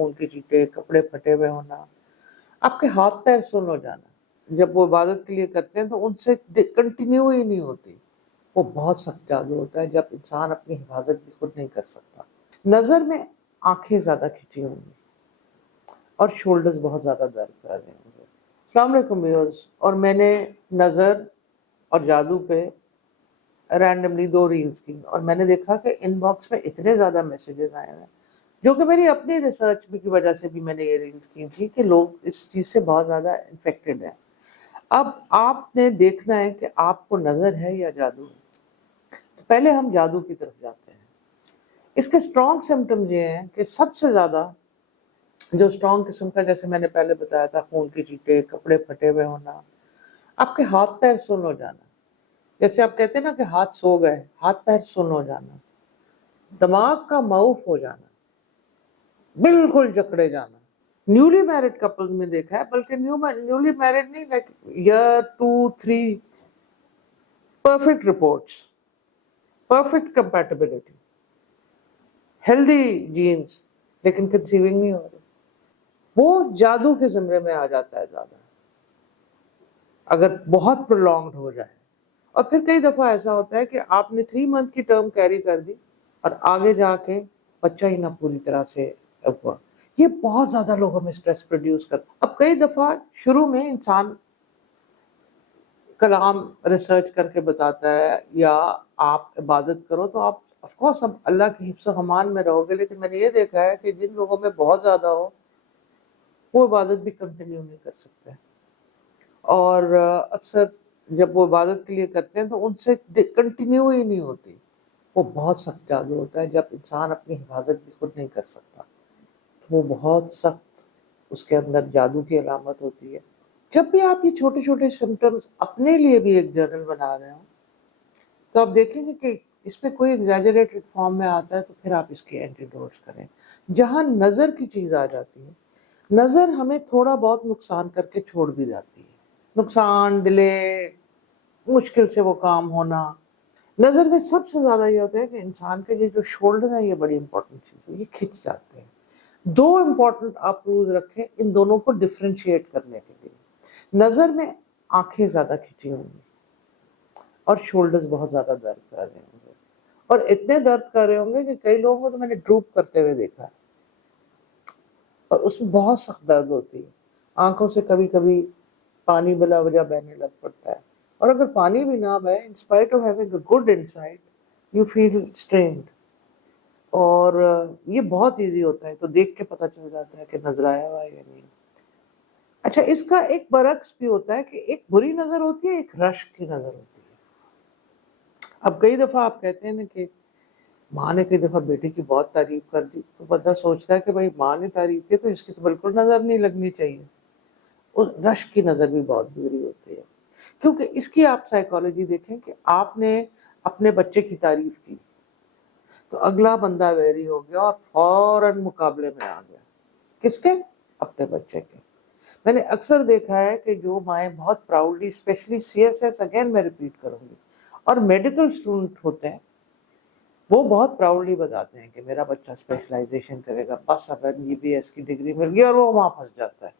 خون کی چیٹیں، کپڑے پھٹے ہوئے ہونا، آپ کے ہاتھ پیر سن ہو جانا جب وہ عبادت کے لیے کرتے ہیں تو ان سے کنٹینیو ہی نہیں ہوتی. وہ بہت سخت جادو ہوتا ہے جب انسان اپنی حفاظت بھی خود نہیں کر سکتا. نظر میں آنکھیں زیادہ کھچی ہوں گی اور شولڈرز بہت زیادہ درد کر رہے ہوں گے. السلام علیکم ویورز. اور میں نے نظر اور جادو پہ رینڈملی 2 ریلز کی اور میں نے دیکھا کہ ان باکس میں اتنے زیادہ میسیجز آئے ہیں جو کہ میری اپنی ریسرچ کی وجہ سے بھی میں نے یہ ریلز کی تھی کہ لوگ اس چیز سے بہت زیادہ انفیکٹڈ ہیں. اب آپ نے دیکھنا ہے کہ آپ کو نظر ہے یا جادو ہے. پہلے ہم جادو کی طرف جاتے ہیں. اس کے اسٹرانگ سمٹمز یہ ہیں کہ سب سے زیادہ جو اسٹرانگ قسم کا، جیسے میں نے پہلے بتایا تھا، خون کی چیٹیں، کپڑے پھٹے ہوئے ہونا، آپ کے ہاتھ پیر سن ہو جانا. جیسے آپ کہتے ہیں نا کہ ہاتھ سو گئے، ہاتھ پیر سن ہو جانا، دماغ کا معاف ہو جانا، بالکل جکڑے جانا. نیولی میرڈ کپلز میں دیکھا ہے، بلکہ نیولی میرڈ نہیں، like year 2-3 perfect reports, perfect compatibility, healthy genes, لیکن کنسیونگ نہیں ہو رہی. وہ جادو کے زمرے میں آ جاتا ہے زیادہ اگر بہت پرولونگڈ ہو جائے. اور پھر کئی دفعہ ایسا ہوتا ہے کہ آپ نے 3 منتھ کی ٹرم کیری کر دی اور آگے جا کے بچہ ہی نہ پوری طرح سے ہوا. یہ بہت زیادہ لوگوں میں سٹریس پروڈیوس کرتا. اب کئی دفعہ شروع میں انسان کلام ریسرچ کر کے بتاتا ہے یا آپ عبادت کرو تو آپ آف کورس اب اللہ کی حفظ و امان میں رہو گے، لیکن میں نے یہ دیکھا ہے کہ جن لوگوں میں بہت زیادہ ہو وہ عبادت بھی کنٹینیو نہیں کر سکتے. اور اکثر جب وہ عبادت کے لیے کرتے ہیں تو ان سے کنٹینیو ہی نہیں ہوتی. وہ بہت سخت جادو ہوتا ہے جب انسان اپنی حفاظت بھی خود نہیں کر سکتا. وہ بہت سخت اس کے اندر جادو کی علامت ہوتی ہے. جب بھی آپ یہ چھوٹے چھوٹے سمٹمز اپنے لیے بھی ایک جرنل بنا رہے ہوں تو آپ دیکھیں گے کہ اس میں کوئی ایگزیجریٹڈ فارم میں آتا ہے تو پھر آپ اس کی اینٹی ڈوٹس کریں. جہاں نظر کی چیز آ جاتی ہے، نظر ہمیں تھوڑا بہت نقصان کر کے چھوڑ بھی جاتی ہے. نقصان، ڈیلے، مشکل سے وہ کام ہونا. نظر میں سب سے زیادہ یہ ہوتا ہے کہ انسان کے جو شولڈر ہیں، یہ بڑی امپورٹنٹ چیز ہے، یہ کھچ جاتے ہیں. 2 امپورٹنٹ آپ روز رکھیں ان دونوں کو ڈفرینشیٹ کرنے کے لیے. نظر میں آنکھیں زیادہ کھچی ہوں گی اور شولڈرز بہت زیادہ درد کر رہے ہوں گے، اور اتنے درد کر رہے ہوں گے کہ کئی لوگوں کو تو میں نے ڈروپ کرتے ہوئے دیکھا ہے، اور اس میں بہت سخت درد ہوتی ہے. آنکھوں سے کبھی کبھی پانی بلا وجہ بہنے لگ پڑتا ہے، اور اگر پانی بھی نہ بہے، in spite of having a good insight, you feel strained. اور یہ بہت ایزی ہوتا ہے، تو دیکھ کے پتہ چل جاتا ہے کہ نظر آیا ہوا ہے یا نہیں. اچھا، اس کا ایک برعکس بھی ہوتا ہے کہ ایک بری نظر ہوتی ہے، ایک رشک کی نظر ہوتی ہے. اب کئی دفعہ آپ کہتے ہیں نا کہ ماں نے کئی دفعہ بیٹی کی بہت تعریف کر دی تو بندہ سوچتا ہے کہ بھائی ماں نے تعریف کی تو اس کی تو بالکل نظر نہیں لگنی چاہیے. اس رشک کی نظر بھی بہت بری ہوتی ہے، کیونکہ اس کی آپ سائیکالوجی دیکھیں کہ آپ نے اپنے بچے کی تعریف کی تو اگلا بندہ ویری ہو گیا اور فوراً مقابلے میں آ گیا. کس کے؟ اپنے بچے کے. میں نے اکثر دیکھا ہے کہ جو مائیں بہت پراؤڈلی، اسپیشلی CSS، اگین میں ریپیٹ کروں گی، اور میڈیکل اسٹوڈنٹ ہوتے ہیں، وہ بہت پراؤڈلی بتاتے ہیں کہ میرا بچہ اسپیشلائزیشن کرے گا، بس اب MBBS کی ڈگری مل گئی، اور وہ وہاں پھنس جاتا ہے.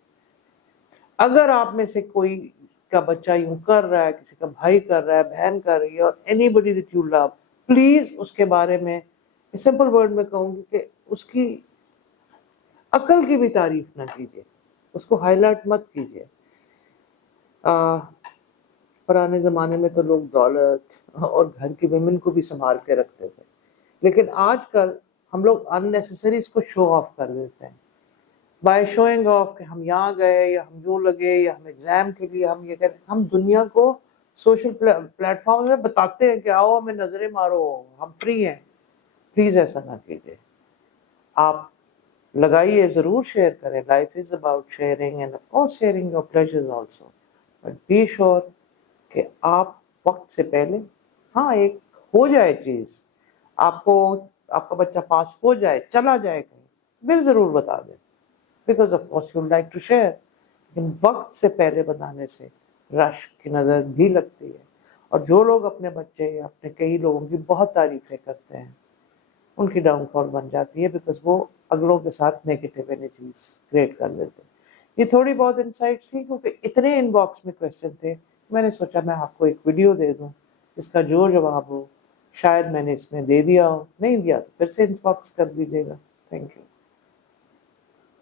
اگر آپ میں سے کوئی کا بچہ یوں کر رہا ہے، کسی کا بھائی کر رہا ہے، بہن کر رہی ہے، اور anybody that you love، please اس کے بارے میں سمپل ورڈ میں کہوں گی کہ اس کی عقل کی بھی تعریف نہ کیجیے، اس کو ہائی لائٹ مت کیجیے. پرانے زمانے میں تو لوگ دولت اور گھر کی ویمن کو بھی سنبھال کے رکھتے تھے، لیکن آج کل ہم لوگ اننیسیسری اس کو شو آف کر دیتے ہیں بائی شوئنگ آف کہ ہم یہاں گئے، یا ہم یوں لگے، یا ہم ایگزام کے لیے ہم یہ کریں. ہم دنیا کو سوشل پلیٹ فارم میں بتاتے ہیں کہ آؤ ہمیں نظریں مارو، ہم فری ہیں. پلیز ایسا نہ کیجیے. آپ لگائیے، ضرور شیئر کریں. Life is about sharing, and of course sharing your pleasures also, but be sure کہ آپ وقت سے پہلے، ہاں ایک ہو جائے چیز، آپ کا بچہ پاس ہو جائے، چلا جائے کہیں، پھر ضرور بتا دیں، because of course you like to share. لیکن وقت سے پہلے بتانے سے رشک کی نظر بھی لگتی ہے. اور جو لوگ اپنے بچے یا اپنے کئی لوگوں کی بہت تعریفیں کرتے ہیں، ان کی ڈاؤن فال بن جاتی ہے، بیکاز وہ اگلوں کے ساتھ نیگیٹو انرجیز کریٹ کر دیتے ہیں. یہ تھوڑی بہت انسائٹس تھی کیونکہ اتنے ان باکس میں کویشچن تھے. میں نے سوچا میں آپ کو ایک ویڈیو دے دوں اس کا جو جواب ہو. شاید میں نے اس میں دے دیا ہو, نہیں دیا تو پھر سے ان باکس کر دیجیے گا. Thank you.